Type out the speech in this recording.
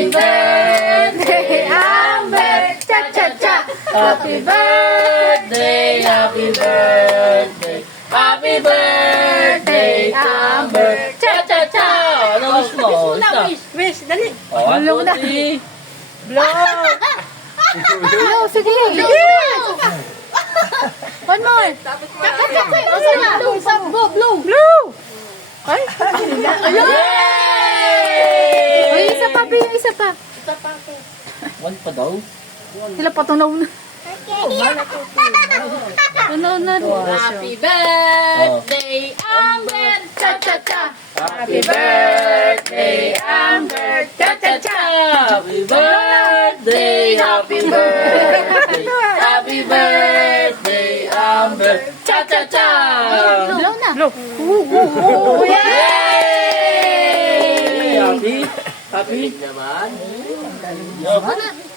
Happy birthday, Amber! Cha-cha-cha! Happy birthday, happy birthday, happy birthday, Amber! Cha-cha-cha! Ano gusto mo? Wish, dali. Blow na. Blow. Blow, sige. One more. Blow, blow. Blow. Ay, ayun. Ay, isa pa, isa pa. One pa daw? Sila patunaw na. Tunaw na. Happy birthday, Amber! Cha-cha-cha! Happy birthday, Amber! Cha-cha-cha! Happy birthday, happy birthday, happy birthday, Amber. Cha-cha-cha! Blow na. Blow. Yay! Happy? Happy naman? Wala.